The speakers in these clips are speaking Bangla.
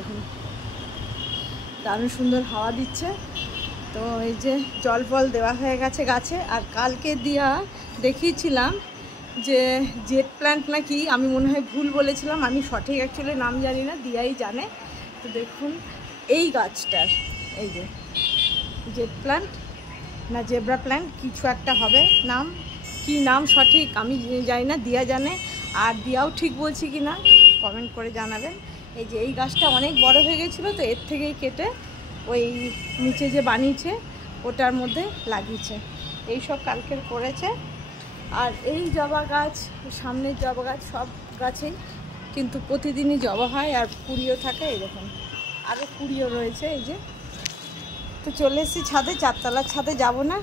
দেখুন দারুণ সুন্দর হাওয়া দিচ্ছে। তো এই যে জল ফল দেওয়া হয়ে গেছে গাছে। আর কালকে দিয়া দেখিয়েছিলাম যে জেট প্ল্যান্ট নাকি, আমি মনে হয় ভুল বলেছিলাম, আমি সঠিক অ্যাকচুয়ালি নাম জানি না, দিয়াই জানে। তো দেখুন এই গাছটার এই যে জেট প্ল্যান্ট না জেব্রা প্ল্যান্ট কিছু একটা হবে নাম, কি নাম সঠিক আমি জানি না, দিয়া জানে। আর দিয়াও ঠিক বলছি কি না কমেন্ট করে জানাবেন। এই যে এই গাছটা অনেক বড় হয়ে গেছিলো, তো এর থেকেই কেটে ওই নিচে যে বানিয়েছে ওটার মধ্যে লাগিয়েছে। এই সব কালকের করেছে। আর এই জবা গাছ, সামনের জবা গাছ, সব গাছেই কিন্তু প্রতিদিনই জবা হয় আর কুড়িও থাকে। এই দেখুন আরও কুড়িও রয়েছে। এই যে তো চলে এসেছি ছাদে, 4তলার ছাদে যাব না,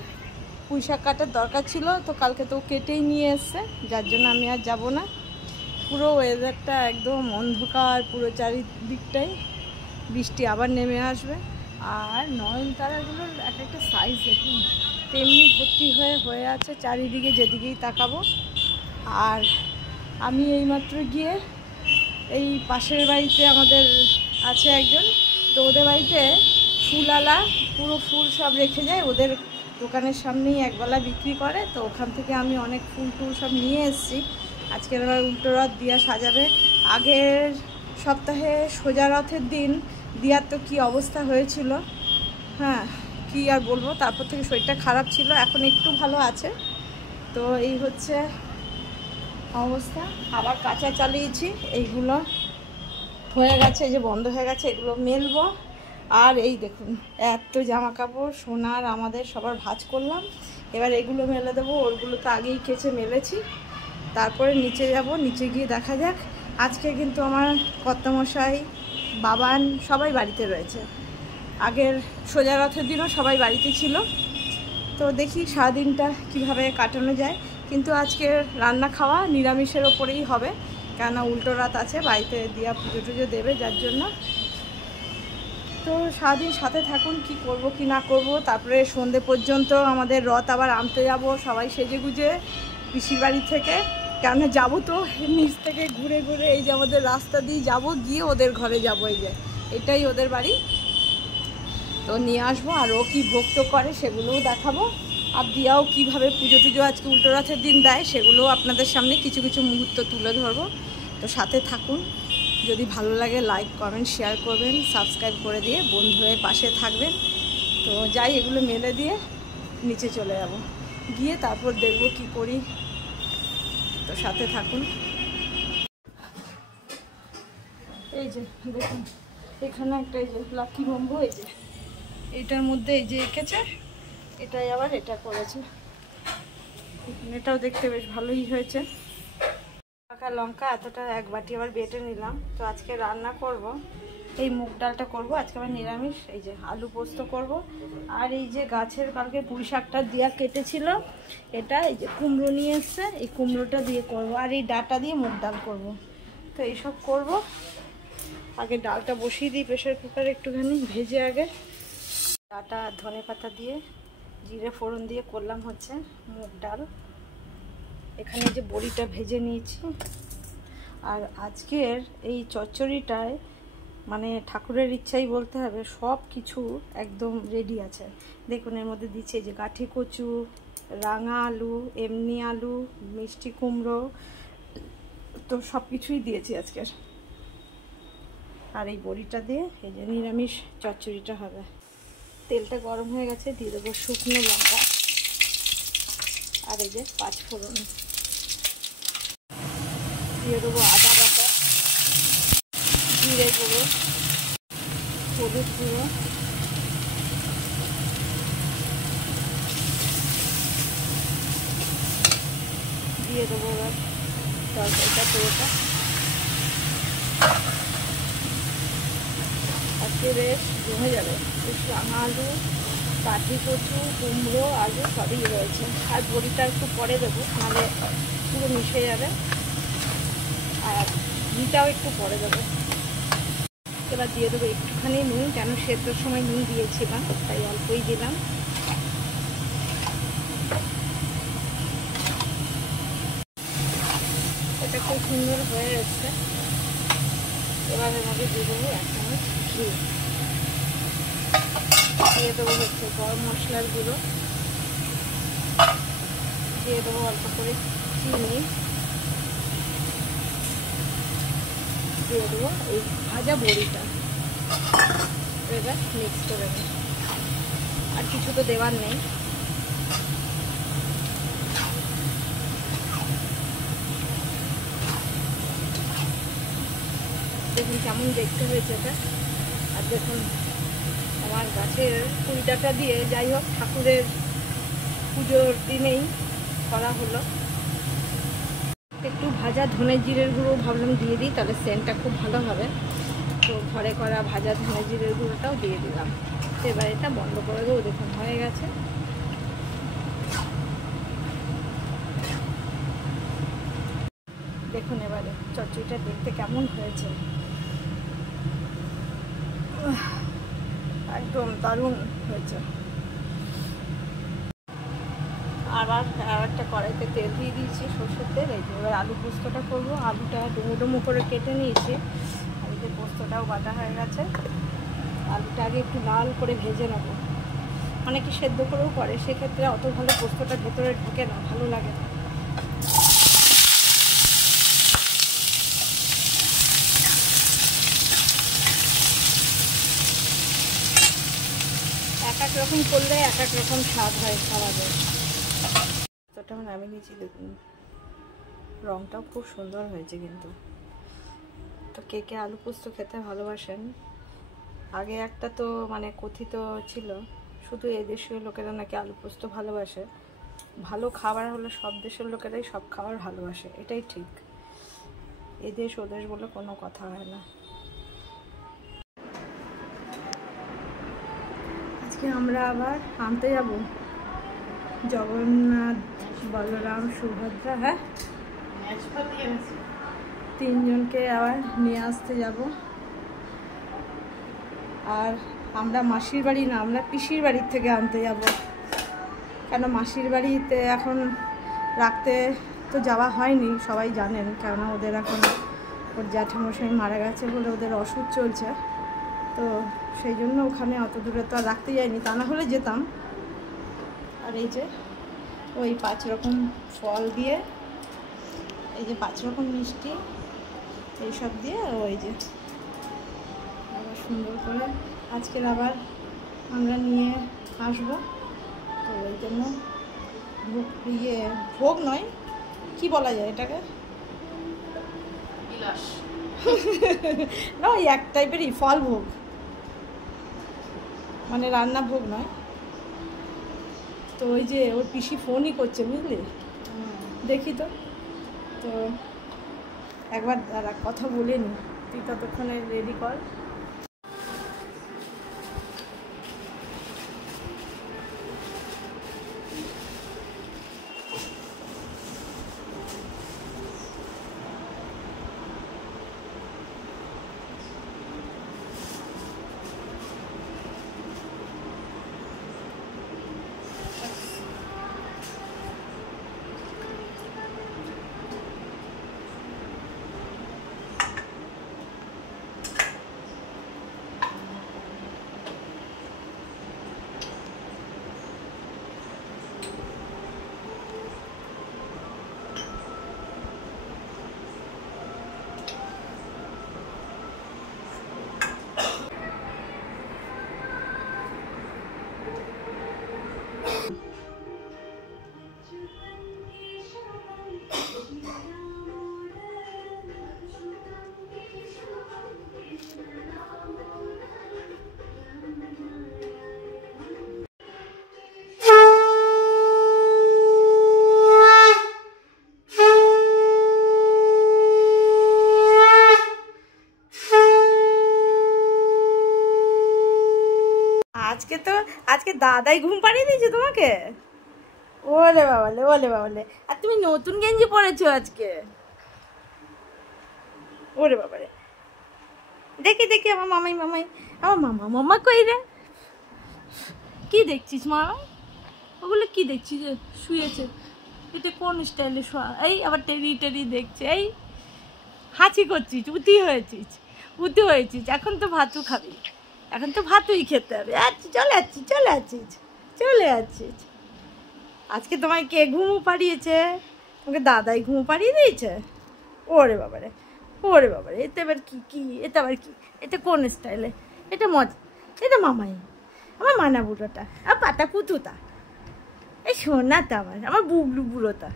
পুঁই শাক কাটার দরকার ছিল, তো কালকে তো কেটেই নিয়ে এসছে, যার জন্য আমি আর যাব না। পুরো ওয়েদারটা একদম অন্ধকার, পুরো চারিদিকটাই বৃষ্টি আবার নেমে আসবে। আর নয়নতারাগুলোর এক একটা সাইজ দেখুন, তেমনি ভর্তি হয়ে আছে চারিদিকে, যেদিকেই তাকাবো। আর আমি এইমাত্র গিয়ে এই পাশের বাড়িতে আমাদের আছে একজন, তো ওদের বাড়িতে ফুলওয়ালা পুরো ফুল সব রেখে যায়, ওদের দোকানের সামনেই একবেলা বিক্রি করে, তো ওখান থেকে আমি অনেক ফুল টুল সব নিয়ে এসেছি। আজকের আবার উল্টো রথ দিয়া সাজাবে। আগের সপ্তাহে সোজা রথের দিন দিয়ার তো কী অবস্থা হয়েছিল, হ্যাঁ কি আর বলবো। তারপর থেকে শরীরটা খারাপ ছিল, এখন একটু ভালো আছে। তো এই হচ্ছে অবস্থা। আবার কাঁচা চালিয়েছি, এইগুলো হয়ে গেছে, এই যে বন্ধ হয়ে গেছে, এগুলো মেলবো। আর এই দেখুন এত জামা কাপড় সোনার আমাদের সবার ভাঁজ করলাম, এবার এগুলো মেলে দেবো। ওরগুলো তো আগেই কেচে মেলেছি, তারপরে নিচে যাব, নিচে গিয়ে দেখা যাক। আজকে কিন্তু আমার কর্তামশাই, বাবান সবাই বাড়িতে রয়েছে। আগের সোজা রথের দিনও সবাই বাড়িতে ছিল, তো দেখি সারাদিনটা কিভাবে কাটানো যায়। কিন্তু আজকে রান্না খাওয়া নিরামিষের ওপরেই হবে, কেননা উল্টো রাত আছে, বাড়িতে দিয়া পুজো টুজো দেবে, যার জন্য। তো সারাদিন সাথে থাকুন, কি করব কি না করব। তারপরে সন্ধে পর্যন্ত আমাদের রথ আবার আনতে যাব, সবাই সেজে গুজে পিসির বাড়ি থেকে, কেন যাব তো নিচ থেকে ঘুরে ঘুরে, এই যে আমাদের রাস্তা দিয়ে যাব, গিয়ে ওদের ঘরে যাব, এই যে এটাই ওদের বাড়ি, তো নিয়ে আসবো। আর ও কী ভক্ত করে সেগুলোও দেখাবো। আর দিয়াও কীভাবে পুজো টুজো আজকে উল্টো রথের দিন দেয়, সেগুলোও আপনাদের সামনে কিছু কিছু মুহূর্ত তুলে ধরবো। তো সাথে থাকুন, যদি ভালো লাগে লাইক কমেন্ট শেয়ার করবেন, সাবস্ক্রাইব করে দিয়ে বন্ধু হয়ে পাশে থাকবেন। তো যাই, এগুলো মেলে দিয়ে নিচে চলে যাব, গিয়ে তারপর দেখব কি করি। তো সাথে থাকুন। এই যে দেখুন এখানে একটা এই যে লাকি বম্ব, এই যে এটার মধ্যে এই যে এঁকেছে, এটাই আবার এটা করেছে, এটাও দেখতে বেশ ভালোই হয়েছে। পাকা লঙ্কা এতটা এক বাটি আবার বেটে নিলাম। তো আজকে রান্না করব, এই মুগ ডালটা করব আজকে আবার নিরামিষ। এই যে আলু পোস্ত করব। আর এই যে গাছের কালকে পুঁই শাকটা দিয়া কেটেছিল, এটা এই যে কুমড়ো নিয়ে এসছে, এই কুমড়োটা দিয়ে করব। আর এই ডাটা দিয়ে মুগ ডাল করব। তো এইসব করব। আগে ডালটা বসিয়ে দিই প্রেশার কুকারে, একটুখানি ভেজে আগে। ডাটা ধনে পাতা দিয়ে জিরে ফোড়ন দিয়ে করলাম হচ্ছে মুগ ডাল। এখানে যে বড়িটা ভেজে নিয়েছি। আর আজকের এই চচ্চড়িটায় মানে ঠাকুরের ইচ্ছাই বলতে হবে, সব কিছু একদম রেডি আছে। দেখুন এর মধ্যে দিচ্ছে যে কাঠি কচু, রাঙা আলু, এমনি আলু, মিষ্টি কুমড়ো, তো সব কিছুই দিয়েছি আজকের। আর এই বড়িটা দিয়ে এই যে নিরামিষ চচ্চড়িটা হবে। তেলটা গরম হয়ে গেছে, দিয়ে দেবো শুকনো লঙ্কা আর এই যে 5 ফোড়ন, দিয়ে দেবো আদা বাটা, জিরে গুঁড়ো, হলুদ গুঁড়ো, দিয়ে দেবো এবার তরকারিটা পুরোটা। আজকে বেশ জমে যাবে, বেশ রাঙা আলু, কাঠি কচু, কুমড়ো, আলু সবই রয়েছে। আর বড়িটা একটু পরে দেবো, নাহলে পুরো মিশে যাবে। আর ঘিটাও একটু পরে দেবো। এবার দিয়ে দেবো একটুখানি নুন, কেন সেদ্ধর সময় নুন দিয়েছিলাম, তাই অল্পই দিলাম। এটা খুব সুন্দর হয়ে এসছে। এবার এর মধ্যে দিয়ে দেবো 1 চামচ ঘি, দিয়ে দেবো হচ্ছে গরম মশলার গুঁড়ো, দিয়ে দেবো অল্প করে চিনি, দিয়ে দেবো এই ভাজা বড়িটা। এবার মিক্স করে দেবো, আর কিছু তো দেওয়ার নেই। দেখুন কেমন দেখতে হয়েছে এটা। আর দেখুন আমার গাছের 20 টাকা দিয়ে, যাই হোক ঠাকুরের পুজোর দিনেই করা হলো। একটু ভাজা ধনে জিরের গুঁড়ো ভাবলাম দিয়ে দিই, তাহলে সেন্টটা খুব ভালো হবে। তো ঘরে করা ভাজা ধনে জিরের গুঁড়োটাও দিয়ে দিলাম। তো এবার এটা বন্ধ করে দেবো। দেখুন হয়ে গেছে। দেখুন এবারে চচ্চড়িটা দেখতে কেমন হয়েছে, একদম দারুণ হয়েছে। আবার একটা কড়াইতে তেল দিয়ে দিয়েছি, সরষের তেল। এই যে এবার আলু পোস্তটা করবো। আলুটা ডুমো ডুমো করে কেটে নিয়েছি, আর এই যে পোস্তটাও বাটা হয়ে গেছে। আলুটা আগে একটু লাল করে ভেজে নেবো। অনেকে সেদ্ধ করেও করে, সেক্ষেত্রে অত ভালো পোস্তটা ভেতরে ঢোকে না, ভালো লাগে না। এক এক রকম করলে এক এক রকম স্বাদ হয় খাবারের। পোস্তটা নামিয়ে নিয়েছি। দেখুন রঙটাও খুব সুন্দর হয়েছে কিন্তু। তো কে কে আলু পোস্ত খেতে ভালোবাসেন? আগে একটা তো মানে কথিত ছিল, শুধু এই দেশের লোকেরা নাকি আলু পোস্ত ভালোবাসে। ভালো খাবার হলে সব দেশের লোকেরাই সব খাবার ভালোবাসে, এটাই ঠিক। এ দেশ ও দেশ বলে কোনো কথা হয় না। আজকে আমরা আবার আনতে যাব জগন্নাথ, বলরাম, সুভদ্রা, হ্যাঁ 3 জনকে আবার নিয়ে আসতে যাব। আর আমরা মাসির বাড়ি না, আমরা পিসির বাড়ির থেকে আনতে যাব। কেন মাসির বাড়িতে এখন রাখতে তো যাওয়া হয়নি, সবাই জানেন। কেননা ওদের এখন ওর জ্যাঠামশাই মারা গেছে বলে ওদের ওষুধ চলছে, তো সেই জন্য ওখানে অত দূরে তো আর রাখতে যাইনি, তা না হলে যেতাম। আর এই যে ওই 5 রকম ফল দিয়ে, এই যে 5 রকম মিষ্টি, এইসব দিয়ে ওই যে আবার সুন্দর করে আজকের আবার আমরা নিয়ে আসবো। তো ওই জন্য ভোগ নয়, কি বলা যায় এটাকে, বিলাস না, ওই এক টাইপেরই ফল ভোগ, মানে রান্না ভোগ নয়। তো ওই যে ওর পিসি ফোনই করছে, বুঝলি, দেখি তো। তো একবার দাঁড়া কথা বলে নি, তুই ততক্ষণে রেডি কর। আজকে দাদাই ঘুম পাড়িয়ে দিয়েছে তোমাকে? ওলে বাবালে, ওলে বাবালে। আর তুমি নতুন গেঞ্জি পরেছো আজকে? ওরে বাবারে, দেখি দেখি আমার মামাই আমার মামা কই রে? কি দেখছিস মামা? ওগুলো কি দেখছিস? শুয়েছে, এটা কোন স্টাইলে শোয়া? এই আবার টেরি দেখছে, এই হাঁচি করছিস, উতি হয়েছিস। উঠে হয়েছিস, এখন তো ভাতু খাবি, এখন তো ভাতুই খেতে হবে। আচ্ছা চলে যাচ্ছিস, চলে যাচ্ছিস, চলে যাচ্ছিস। আজকে তোমায় কে ঘুমু পাড়িয়েছে? তোমাকে দাদাই ঘুমু পাড়িয়ে দিয়েছে? ওরে বাবারে, ওরে বাবারে, এতে আবার কি কি, এতে আবার কি, এটা কোন স্টাইলে? এটা মজা, এটা মামাই, আমার মানা বুড়োটা, আর পাতা পুতুটা, এই সোনাটা আমার বুবলু বুড়োটা,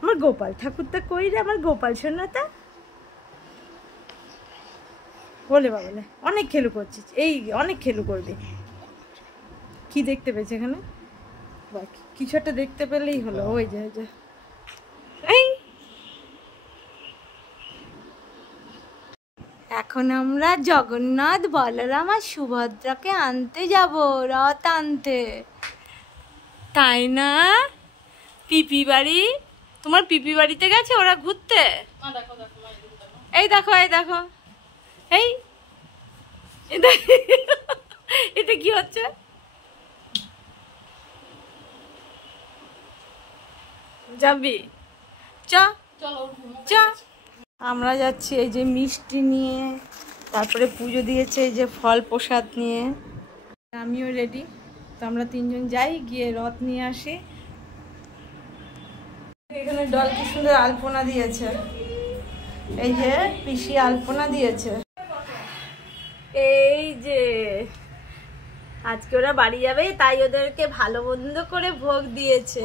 আমার গোপাল ঠাকুরটা কই রে, আমার গোপাল সোনাটা। বলে বাবলে অনেক খেলু করছিস, এই অনেক খেলু করবি। কি দেখতে পেয়েছে এখানে? কিছু একটা দেখতে পেলেই হলো। ওই যে এই এখন আমরা জগন্নাথ, বলরাম আর সুভদ্রাকে আনতে যাব, রথ আনতে, তাই না? পিপি বাড়ি, তোমার পিপি বাড়িতে গেছে ওরা ঘুরতে। এই দেখো, এই দেখো, এই এটা কি হচ্ছে? যাবি? চ, আমরা যাচ্ছি এই যে মিষ্টি নিয়ে, তারপরে পুজো দিয়েছে এই যে ফল প্রসাদ নিয়ে। আমিও রেডি, তো আমরা তিনজন যাই, গিয়ে রথ নিয়ে আসি। এখানে ডল কি সুন্দর আলপনা দিয়েছে, এই যে পিসি আলপনা দিয়েছে। এই যে আজকে ওরা বাড়ি যাবে, তাই ওদেরকে ভালো মন্দ করে ভোগ দিয়েছে।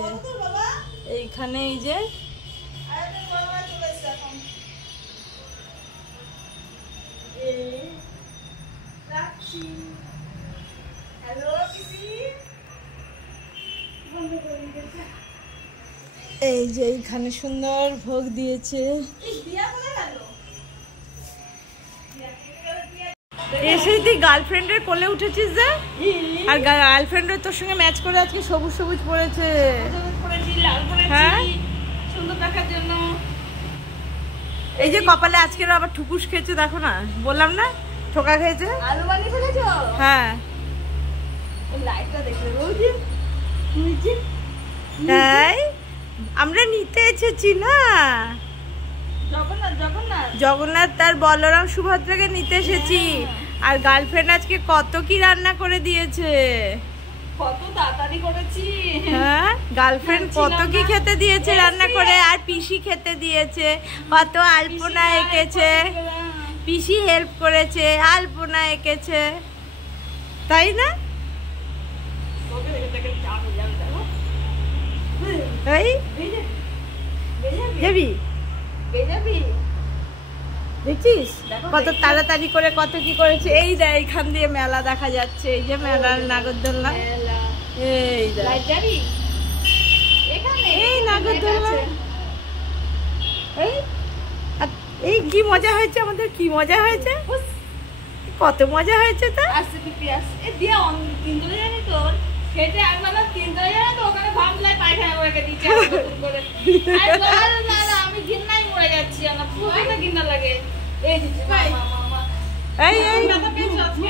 এইখানে এই যে এই যে এইখানে সুন্দর ভোগ দিয়েছে। এসে তুই গার্লফ্রেন্ডের কোলে উঠেছিস যে, আর গার্লফ্রেন্ডের তোর সঙ্গে ম্যাচ করে আজকে সবুজ সবুজ পড়েছে। হ্যাঁ, সুন্দর দেখার জন্য। এই যে কপালে আজকের আবার ঠুকুস খেয়েছে, দেখো না, বললাম না ঠোকা খেয়েছে। আলু বানিয়ে ফেলেছো? হ্যাঁ, লাইটটা দেখলে তাই আমরা নিতে এসেছি না, জগন্নাথ তার বলরাম সুভদ্রাকে নিতে এসেছি। আর গার্লফ্রেন্ড আজকে কত কি রান্না করে দিয়েছে, কত তাড়াতাড়ি করেছি। হ্যাঁ, গার্লফ্রেন্ড কত কি খেতে দিয়েছে রান্না করে, আর পিসি খেতে দিয়েছে, কত আলপনা এঁকেছে, পিসি হেল্প করেছে, আলপনা এঁকেছে, তাই না? যাবি দেখছিস কত তাড়াতাড়ি করে কত কি করেছে। এই দেখ এইখান দিয়ে মেলা দেখা যাচ্ছে, এই যে মেলার নাগরদোলনা, এই এই নাগরদোলনা, এই কি মজা হয়েছে আমাদের, কি মজা হয়েছে, কত মজা হয়েছে। তো খেতে আসবে 3 জানে তো, ওখানে ভাবলাই পায়খানা করে দিচ্ছে করে। আমি ঘিন্নাই মরে যাচ্ছি, আমার পুরো ঘিন্না লাগে। এই দিচ্ছি মামা, এই এই দাদা পেয়েছো আজকে?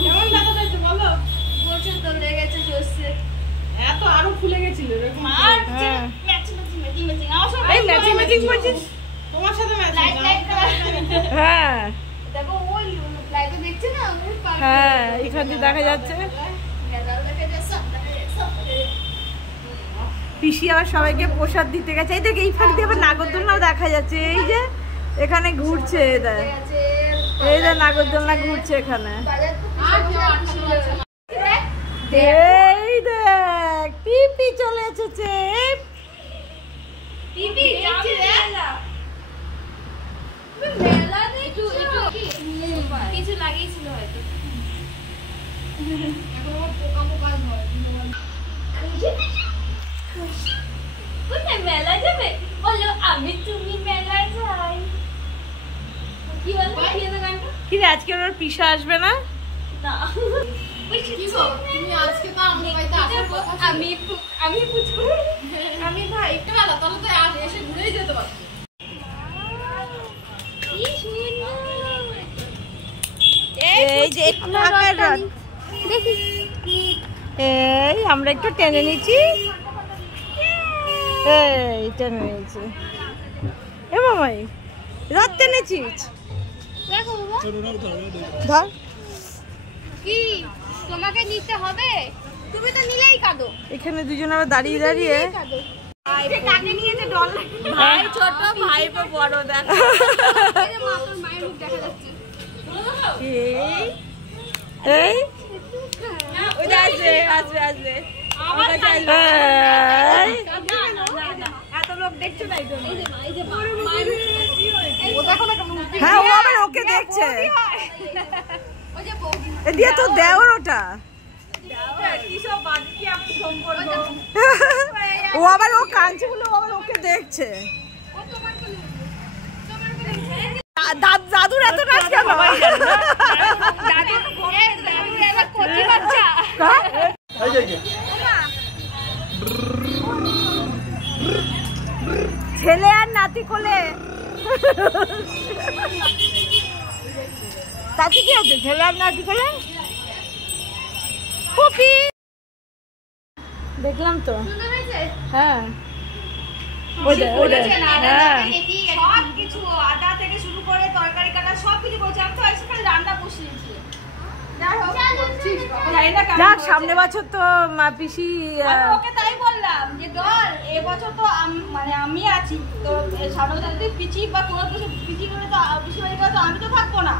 কেমন দাদা পেয়েছো বলো? বলছেন তো লেগেছে জোরসে, এত আরো ফুলে গেছিল এরকম। আর ম্যাচিং আমার সাথে এই ম্যাচিং করছিস, তোমার সাথে লাইট করা। হ্যাঁ দেখো, ওই লাইটে দেখছে না, হ্যাঁ এখানে দেখা যাচ্ছে। পিসি আবার সবাইকে প্রসাদ দিতে গেছে। এই দেখ এই ফাঁক দিয়ে আবার নাগরদোলনাও দেখা যাচ্ছে, এই যে এখানে ঘুরছে, এই যে নাগরদোলনা ঘুরছে এখানে। এই দেখ পিপি চলে এসেছে, কিছু লাগিয়েছিল হয়তো। মেলা যাবে বলো, আমি তুমি মেলা যাই। কি বলবো কি রে, আজকে ওর পিসা আসবে না? না তুমি আজকে তো আমার বাড়িতে আসার কথা ছিল। আমি পুজো আমি ভাই একটু বেলা তাহলে তো আজ এসে ঘুরেই যেতে পারছি। এই যে দেখি, এই আমরা একটু টেনে নিচ্ছি, এই টেনে নিয়েছি। এ মামাই রথ টেনেছিস? দেখো বাবা ধর কি তোমাকে নিতে হবে, তুমি তো নিলেই কাঁদো। এখানে দুজন আবার দাঁড়িয়ে দাঁড়িয়ে কানে নিয়েছে ডল, ভাই ছোট ভাই বড় দেখো মায়ের মুখ দেখা যাচ্ছে। এই ওই যে আসবে আসবে আসবে এত লোক দেখছো না, হ্যাঁ ও আবার ওকে দেখছে দিয়ে তো দেওর ওটা ও আবার ও কাঁদছে বলে ও আবার ওকে দেখছে। দাদুর এত নাচ কেন? ছেলে আর নাতি কোলে তাতে কি আছে? ছেলে আর নাতি কোলে দেখলাম তো। হ্যাঁ সবকিছু আদা থেকে শুরু করে তরকারি কাটা সবকিছু করছে। আমি তো আজকাল রান্না বসিয়েছি। যাক সামনে বছর তো পিসি ওকে তাই বললাম যে ডল এবছর তো মানে আমি আছি তো সামনে বছর যদি পিচি বা কোনো কিছু পিচি করে তো পিসি বাড়ি তো আমি তো থাকবো না।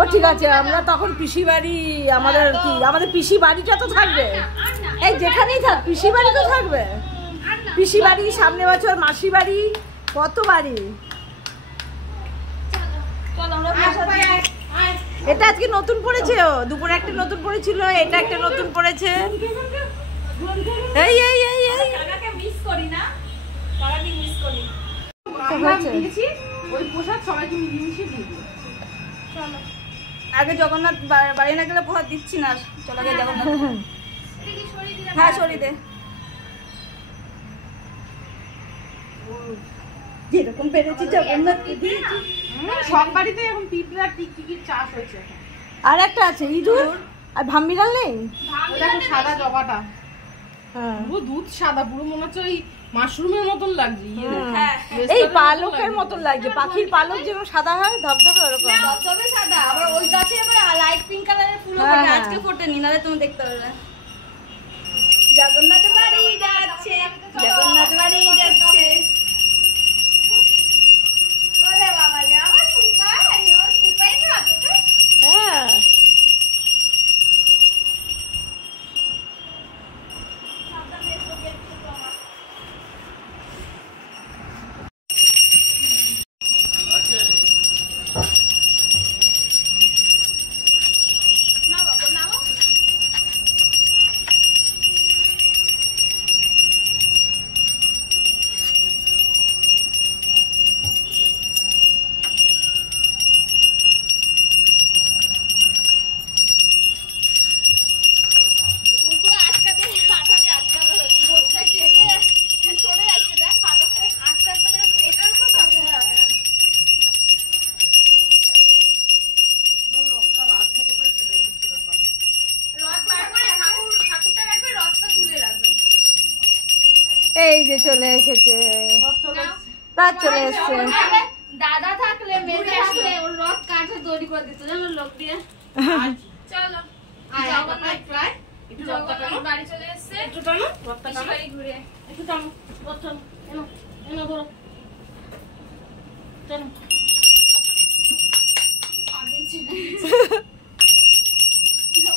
ও ঠিক আছে আমরা তখন পিসি বাড়ি আমাদের কি আমাদের পিসি বাড়িটা তো থাকবে, এই যেখানেই থাক পিসি বাড়ি তো থাকবে। পিসি বাড়ি সামনে বছর মাসি বাড়ি কত বাড়ি। এটা আজকে নতুন পড়েছে, ও দুপুরে একটা নতুন পড়েছিল, এটা একটা নতুন পড়েছে। এই এই এই এই কাকাকে মিস করি না, কাকাকে মিস করি। ওই পোশাক সবাইকে মিলিয়ে দিয়ে দিই। চলো আগে জগন্নাথ বাড়ি না গেলে প্রসাদ দিচ্ছি না। চলো আগে জগন্নাথ। হ্যাঁ সরি দে যেরকম পেরেছি জগন্নাথ দিয়েছি। সব বাড়িতে এখন পিঁপড়া টিকটিকির চাষ হয়েছে। আর একটা আছে ইঁদুর আর ভাম্বিরাল নেই। দেখো সাদা জবাটা, হ্যাঁ পুরো দুধ সাদা, পুরো মনে হচ্ছে ওই মাশরুমের মতন লাগছে। এই পালকের মতন লাগছে, পাখির পালক যেরকম সাদা হয় ধবধবে ওরকম। ধবধবে সাদা, আবার ওই গাছে আবার লাইট পিঙ্ক কালারের ফুল ফোটে। আজকে ফোটেনি, নালে তুমি দেখতে পারবে। জগন্নাথ বাড়ি যাচ্ছে, জগন্নাথ বাড়ি যাচ্ছে। ওরে বাবা রে, আমার টুকাই, আমার টুকাই না আছে তো। হ্যাঁ এই যে চলে এসেছে, রাত চলে এসেছে। দাদা থাকলে মেয়ে থাকলে ওর রথ কাঠে তৈরি করে দিত জানো লোক দিয়ে। চলো জগন্নাথ বাড়ি চলে এসছে, একটু টানো বাড়ি ঘুরে, একটু টানো রথ টানো, এনো এনো ধরো টানো।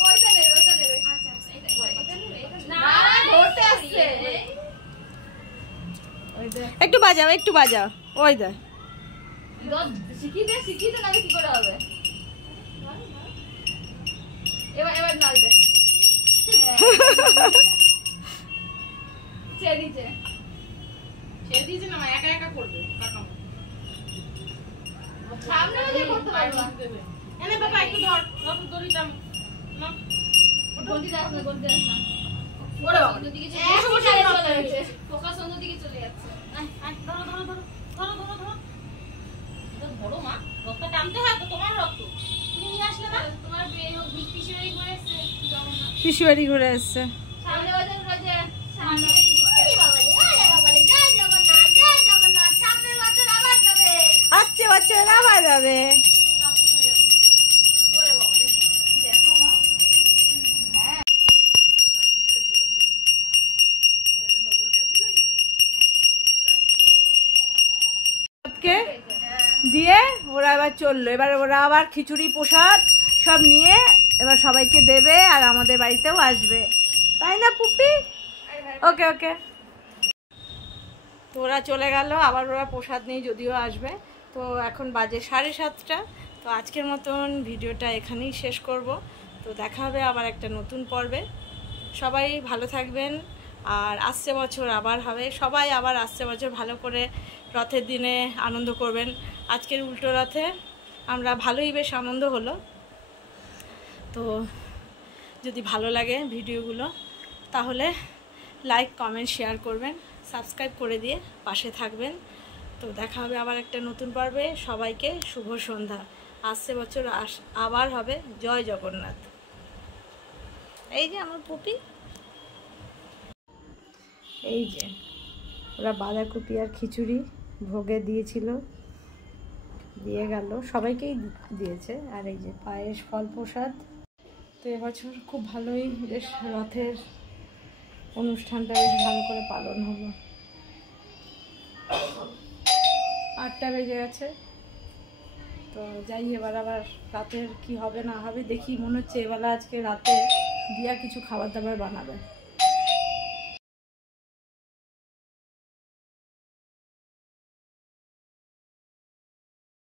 ওইটা নেবে, ওইটা নেবে। আচ্ছা আচ্ছা এটা নেবে না, ধরতে আসছে। একটু বাজাও একটু বাজাও, ওই দে শিখিয়ে দে নাকি কি করে হবে। এবার এবার নাল দে, ছেড়ে দিয়েছে না একা একা করবে সামনে করতে পারবা। এনে বাবা একটু ধর দড়ি টান না, গন্ডি দাস না, গন্ডি দাস না। ওরে বাবা অন্যদিকে চলে যাচ্ছে, ফোকাস অন্যদিকে চলে যাচ্ছে। ধরো ধরো ধরো ধরো ধরো ধরো ধরো মা, রক্তটা টানতে হয় তো, তোমার রক্ত তুমি নিয়ে আসলে না। তোমার পিসি বাড়ি ঘুরে এসছে জগন্নাথ, পিসি বাড়ি ঘুরে এসছে। সামনে ওই যে সামনে আসছে বাচ্চা আবার যাবে। যাবে। দিয়ে ওরা এবার চললো, এবার ওরা আবার খিচুড়ি প্রসাদ সব নিয়ে এবার সবাইকে দেবে আর আমাদের বাড়িতেও আসবে, তাই না পুপি? ওকে ওকে। তো ওরা চলে গেল, আবার ওরা প্রসাদ নেই যদিও আসবে। তো এখন বাজে 7:30। তো আজকের মতন ভিডিওটা এখানেই শেষ করব। তো দেখা হবে আবার একটা নতুন পর্বে। সবাই ভালো থাকবেন, আর আসছে বছর আবার হবে, সবাই আবার আসছে বছর ভালো করে রথের দিনে আনন্দ করবেন। আজকের উল্টো রথে আমরা ভালোই বেশ আনন্দ হলো। তো যদি ভালো লাগে ভিডিওগুলো তাহলে লাইক কমেন্ট শেয়ার করবেন, সাবস্ক্রাইব করে দিয়ে পাশে থাকবেন। তো দেখা হবে আবার একটা নতুন পর্বে। সবাইকে শুভ সন্ধ্যা। আসছে বছর আবার হবে। জয় জগন্নাথ। এই যে আমার পুপি, এই যে ওরা বাঁধাকপি আর খিচুড়ি ভোগে দিয়েছিল, দিয়ে গেল, সবাইকেই দিয়েছে। আর এই যে পায়েস, ফল প্রসাদ। তো এবছর খুব ভালোই বেশ রথের অনুষ্ঠানটা বেশ ভালো করে পালন হলো। 8টা বেজে গেছে। তো যাই, এবার আবার রাতের কি হবে না হবে দেখি। মনে হচ্ছে এবেলা আজকে রাতে দিয়া কিছু খাবার দাবার বানাবে।